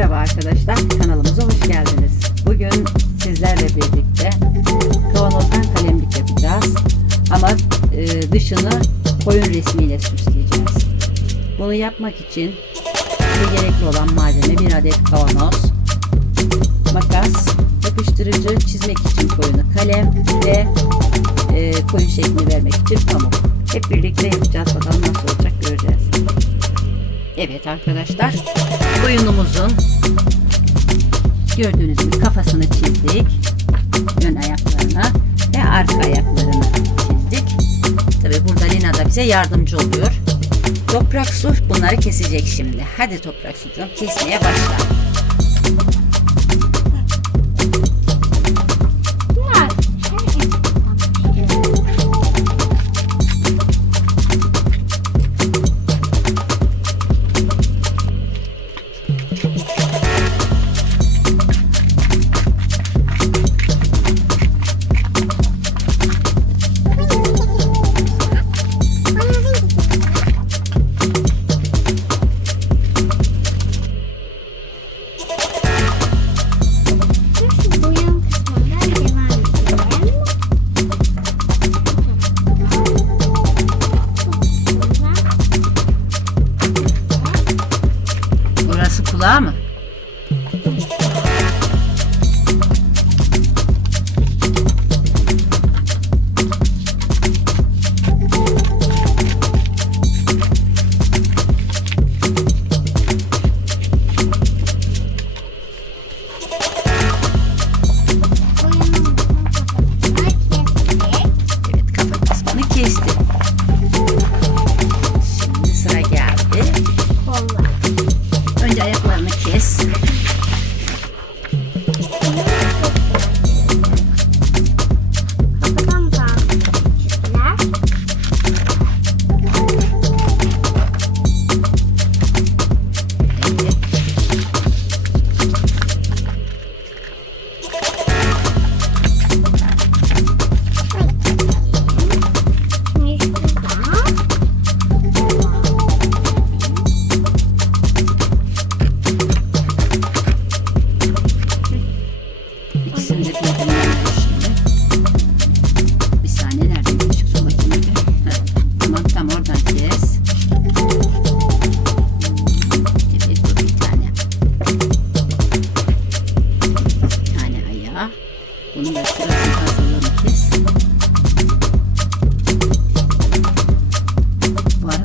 Merhaba arkadaşlar, kanalımıza hoş geldiniz. Bugün sizlerle birlikte kavanozdan kalemlik yapacağız. Ama e, dışını koyun resmiyle süsleyeceğiz. Bunu yapmak için gerekli olan malzeme bir adet kavanoz, makas, yapıştırıcı, çizmek için koyunu kalem ve e, koyun şeklini vermek için pamuk. Hep birlikte yapacağız. Bakalım nasıl olacak göreceğiz. Evet arkadaşlar, koyunumuzun gördüğünüz gibi kafasını çizdik. Ön ayaklarını ve arka ayaklarını çizdik. Tabi burada Lina da bize yardımcı oluyor. Toprak su bunları kesecek şimdi. Hadi toprak sucuğum kesmeye başla.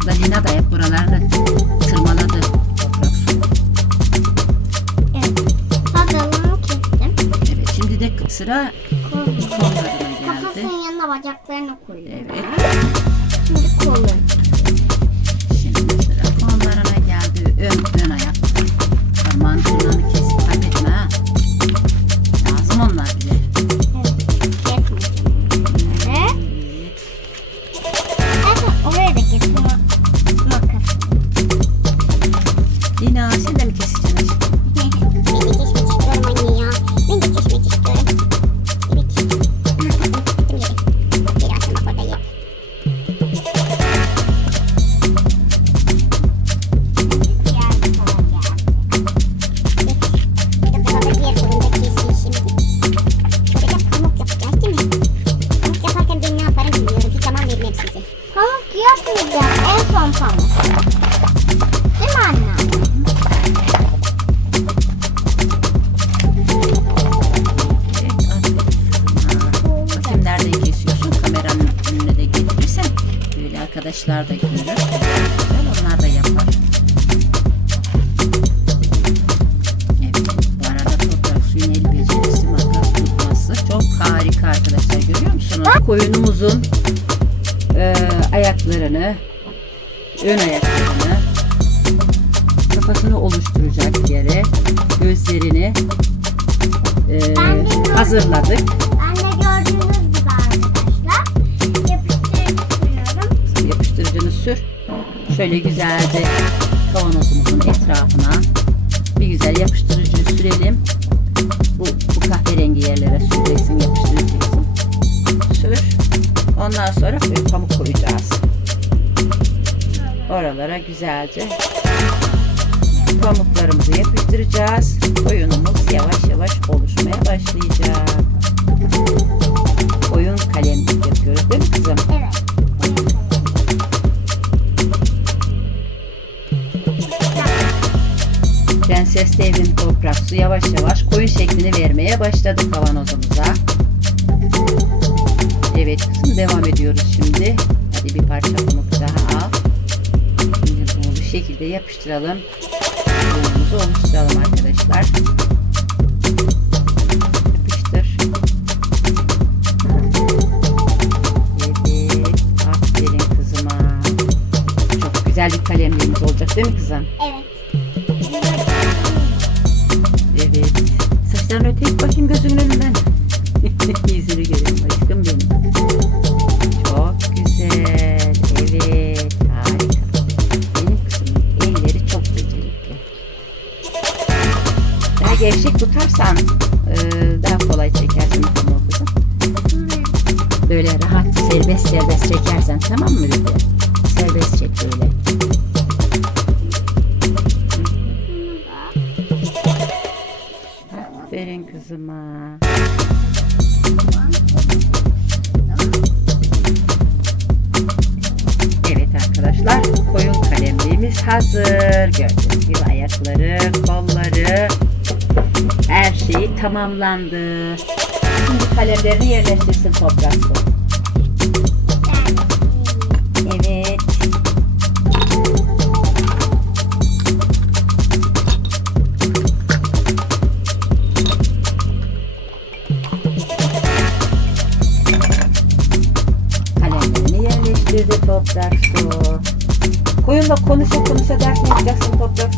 Bu arada Lina da hep buralarda tırmaladı. Toprak su. Evet. Sadalını kestim. Evet şimdi de sıra Kollarını. kollarına geldi. Kafasının yanına bacaklarını koyuyorum. Evet. Şimdi kolun. Lina sen de mi keseceksin aşkım? Arkadaşlar da görür. Onlar da yapar. Evet bu arada toprak suyun el becerisi makas tutması çok harika arkadaşlar görüyor musunuz? Koyunumuzun e, ayaklarını ön ayaklarını kafasını oluşturacak yere gözlerini e, hazırladık. Sür. Şöyle güzelce kavanozumuzun etrafına bir güzel yapıştırıcıyı sürelim. Bu, bu kahverengi yerlere süreceksin, yapıştıracaksın. Sür. Ondan sonra pamuk koyacağız. Oralara güzelce pamuklarımızı yapıştıracağız. Koyunumuz yavaş yavaş oluşmaya başlayacak. Su yavaş yavaş koyun şeklini vermeye başladı kavanozumuza. Evet kızım devam ediyoruz şimdi. Hadi bir parça pamuk daha al. Şimdi bunu bu şekilde yapıştıralım. Koyunumuzu oluşturalım arkadaşlar. Yapıştır. Evet. Aferin kızıma. Çok güzel bir kalemliğimiz olacak değil mi kızım? Evet. Serbest çek. Evet arkadaşlar koyun kalemliğimiz hazır. Gördüğünüz ayakları, kolları her şeyi tamamlandı. Şimdi kalemlerini yerleştirsin toprak yapacaksın toprak?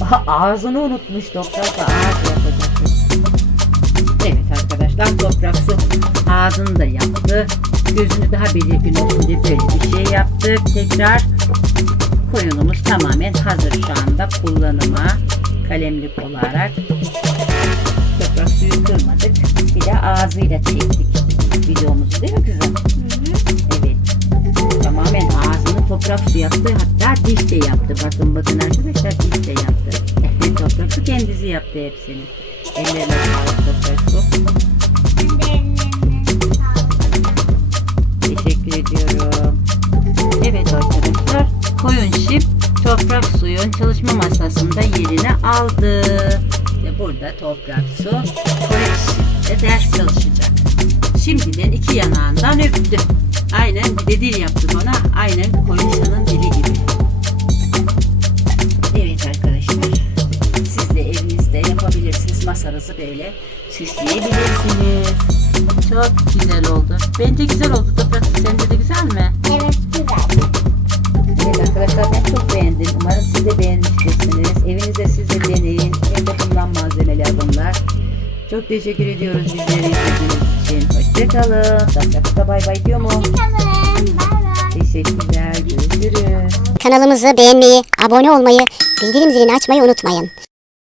Aha, ağzını unutmuş toprak su. Ağız yapacak. Evet arkadaşlar toprak su ağzını da yaptı. Gözünü daha belirgin olsun diye böyle bir şey yaptık. Tekrar koyunumuz tamamen hazır şu anda kullanıma kalemlik olarak. Toprak suyu kırmadık. Bir de ağzıyla çektik videomuzu değil mi kızım? Evet. Tamamen ağzını toprak su yaptı. Hatta diş de yaptı. Bakın bakın arkadaşlar diş de yaptı. toprak su kendisi yaptı hepsini. Ellerine sağlık toprak su. Teşekkür ediyorum. Evet arkadaşlar koyun şif toprak suyun çalışma masasında yerini aldı. Ve burada toprak su koyun şifte ders çalışacak. Şimdiden iki yanağından öptü. Aynen bir de dil yaptı bana. Aynen koyunşanın dili gibi. Evet arkadaşlar. Siz de evinizde yapabilirsiniz. Masanızı böyle süsleyebilirsiniz. Çok güzel oldu. Bence güzel oldu Toprak. Sence de güzel mi? Evet güzel. Evet arkadaşlar ben çok beğendim. Umarım siz de beğenmiştirsiniz. Evinizde siz de deneyin. Evde bulunan malzemeler bunlar. Çok teşekkür ediyoruz bizleri izlediğiniz Hoşçakalın. Toprakta bay bay diyor mu? Kalın. Bay bay. Teşekkürler. Görüşürüz. Kanalımızı beğenmeyi, abone olmayı, bildirim zilini açmayı unutmayın.